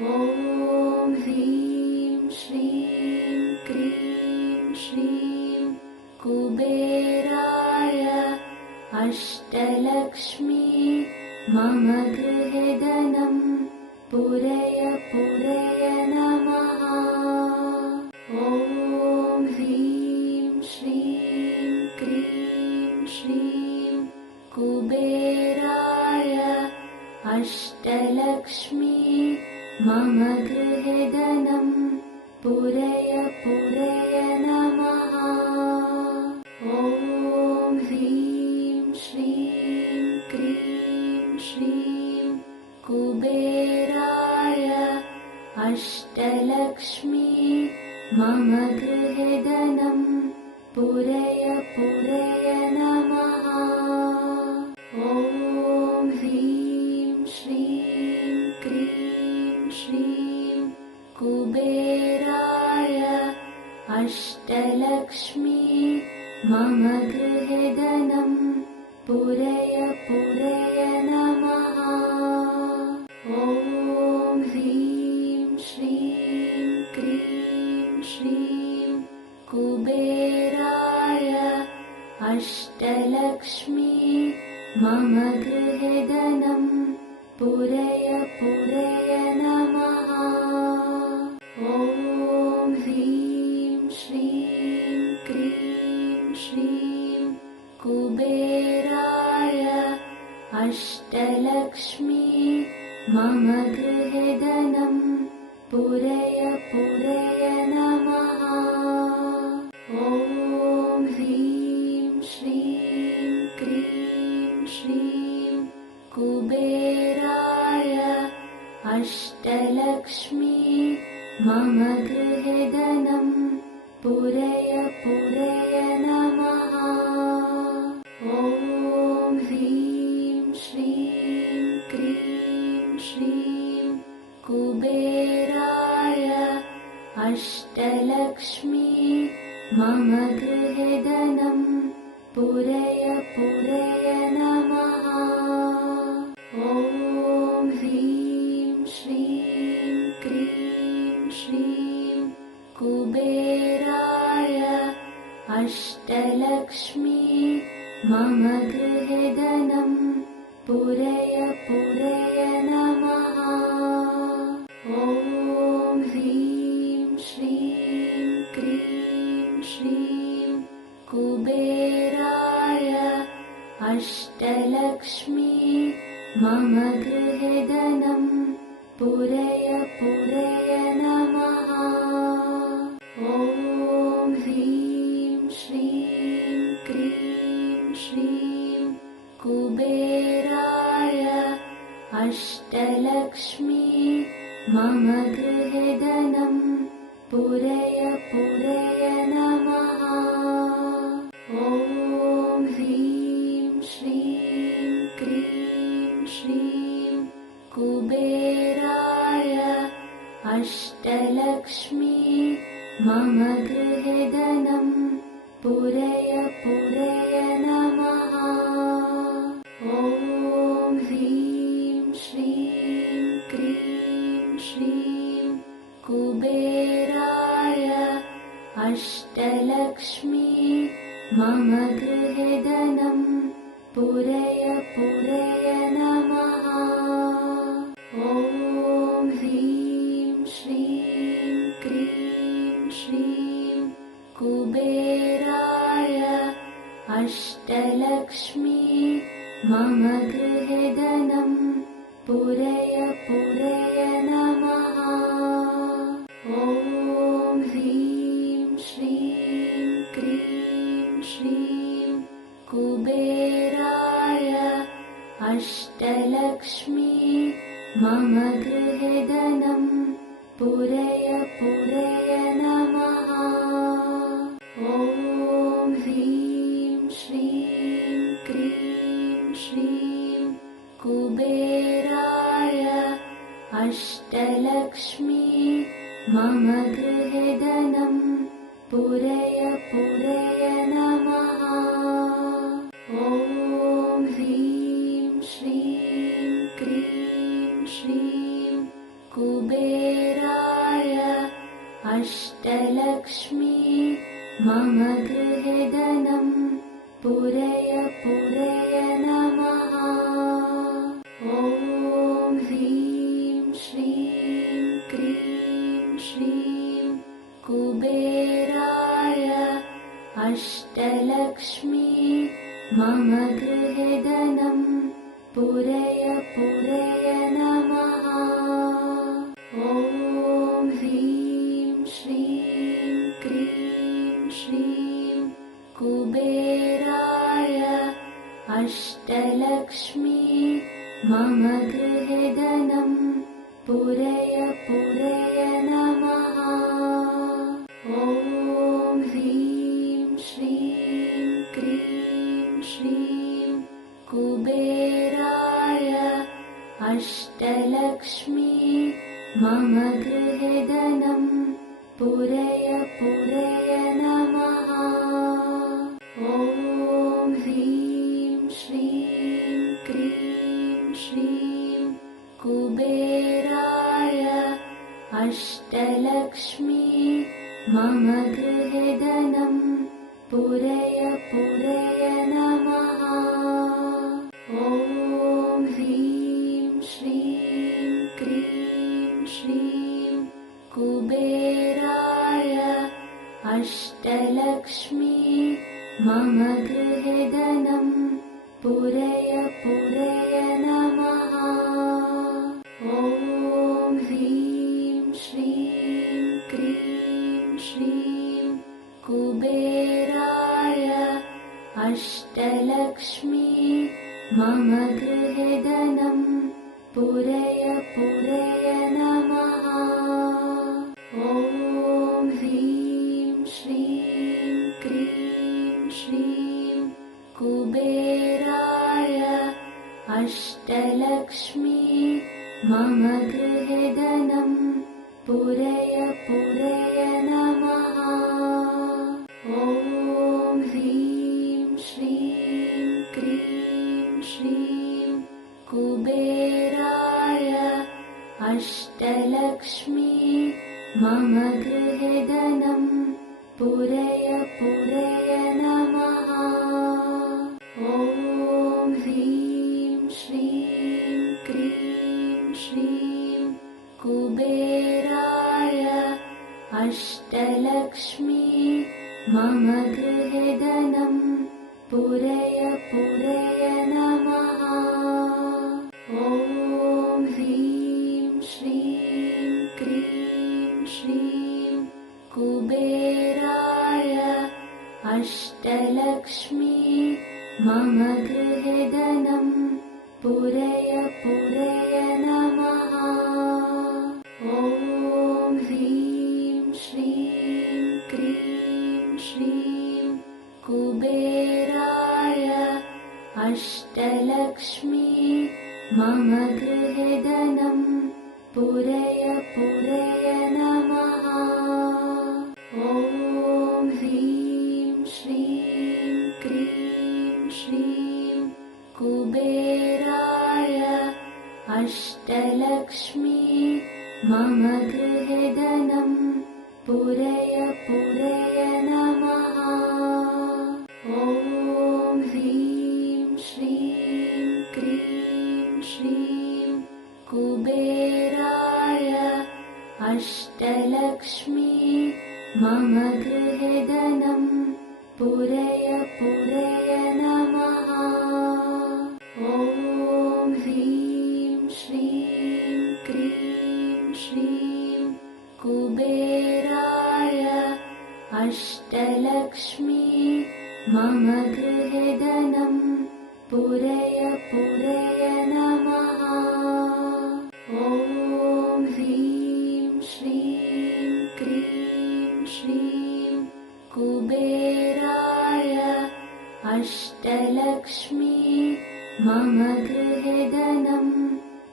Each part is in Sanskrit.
ॐ ह्रीं श्रीं क्रीं श्रीं कुबेराय अष्टलक्ष्मी मम गृहे धनं पूरय पूरय नमः। ॐ ह्रीं श्रीं क्रीं श्रीं कुबेराय अष्टलक्ष्मी मम गृहे धनं पूरय पूरय नमः। ॐ ह्रीं श्रीं क्रीं श्रीं कुबेराय अष्टलक्ष्मी मम गृहे धनं पूरय पूरय नमः। ॐ ह्रीं श्रीं क्रीं श्रीं कुबेराय अष्टलक्ष्मी मम गृहे धनं पूरय पूरय नमः। ॐ ह्रीं श्रीं क्रीं श्रीं कुबेराय अष्टलक्ष्मी मम गृहे धनं पूरय पूरय नमः। ॐ ह्रीं श्रीं क्रीं श्रीं कुबेराय अष्टलक्ष्मी मम गृहे धनं पूरय पूरय नमः। ॐ ह्रीं श्रीं क्रीं श्रीं कुबेराय अष्टलक्ष्मी मम गृहे धनं पूरय पूरय नमः। ॐ ह्रीं श्रीं क्रीं श्रीं कुबेराय अष्टलक्ष्मी मम गृहे धनं पूरय पूरय नमः। ॐ ह्रीं श्रीं क्रीं श्रीं कुबेराय अष्टलक्ष्मी मम गृहे धनं पूरय पूरय नमः। ॐ ह्रीं श्रीं क्रीं श्रीं कुबेराय अष्टलक्ष्मी मम गृहे धनं पूरय पूरय नमः। ॐ ह्रीं श्रीं क्रीं श्रीं कुबेराय अष्टलक्ष्मी मम गृहे धनं पूरय पूरय नमः। ॐ ह्रीं श्रीं क्रीं श्रीं कुबेराय अष्टलक्ष्मी मम गृहे धनं पूरय पूरय नमः। ॐ ह्रीं श्रीं क्रीं श्रीं कुबेराय अष्टलक्ष्मी मम गृहे धनं पूरय पूरय नमः। ॐ ह्रीं श्रीं क्रीं श्रीं कुबेराय अष्टलक्ष्मी मम गृहे धनं पूरय पूरय नमः। ॐ ह्रीं श्रीं क्रीं श्रीं कुबेराय अष्टलक्ष्मी मम गृहे धनं पूरय पूरय नमः। ॐ ह्रीं श्रीं क्रीं श्रीं कुबेराय अष्टलक्ष्मी मम गृहे धनं पूरय पूरय नमः। ॐ ह्रीं श्रीं क्रीं श्रीं कुबेराय अष्टलक्ष्मी मम गृहे धनं पूरय पूरय नमः। ॐ ह्रीं श्रीं क्रीं श्रीं कुबेराय अष्टलक्ष्मी मम गृहे धनं पूरय पूरय नमः। ॐ ह्रीं श्रीं क्रीं श्रीं कुबेराय अष्टलक्ष्मी मम गृहे धनं पूरय पूरय नमः। ॐ ह्रीं श्रीं क्रीं श्रीं कुबेराय अष्टलक्ष्मी मम गृहे धनं पूरय पूरय नमः। ॐ ह्रीं श्रीं क्रीं श्रीं कुबेराय अष्टलक्ष्मी मम गृहे धनं पूरय पूरय नमः। ॐ ह्रीं श्रीं क्रीं श्रीं कुबेराय अष्टलक्ष्मी मम गृहे धनं पूरय पूरय नमः। ॐ ह्रीं श्रीं क्रीं श्रीं कुबेराय अष्टलक्ष्मी मम गृहे धनं पूरय पूरय नमः। ॐ ह्रीं श्रीं क्रीं श्रीं कुबेराय अष्टलक्ष्मी मम गृहे धनं पूरय पूरय नमः। ॐ ह्रीं श्रीं क्रीं श्रीं कुबेराय अष्टलक्ष्मी मम गृहे धनं पूरय पूरय नमः। ॐ ह्रीं श्रीं क्रीं श्रीं कुबेराय अष्टलक्ष्मी मम गृहे धनं पूरय पूरय नमः। ॐ ह्रीं श्रीं क्रीं श्रीं कुबेराय अष्टलक्ष्मी मम गृहे धनं पूरय पूरय नमः। ॐ ह्रीं श्रीं क्रीं श्रीं कुबेराय अष्टलक्ष्मी मम गृहे धनं पूरय पूरय नमः। ॐ ह्रीं श्रीं क्रीं श्रीं कुबेराय अष्टलक्ष्मी मम गृहे धनं पूरय पूरय नमः। ॐ ह्रीं श्रीं क्रीं श्रीं कुबेराय अष्टलक्ष्मी मम गृहे धनं पूरय पूरय नमः। ॐ ह्रीं श्रीं क्रीं श्रीं कुबेराय अष्टलक्ष्मी मम गृहे धनं पूरय पूरय नमः। ॐ ह्रीं श्रीं क्रीं श्रीं कुबेराय अष्टलक्ष्मी मम गृहे धनं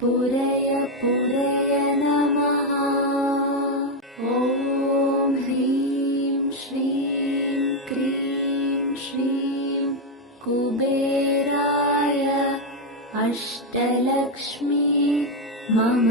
पूरय पूरय नमः। ॐ ह्रीं श्रीं क्रीं श्रीं कुबेराय अष्टलक्ष्मी मम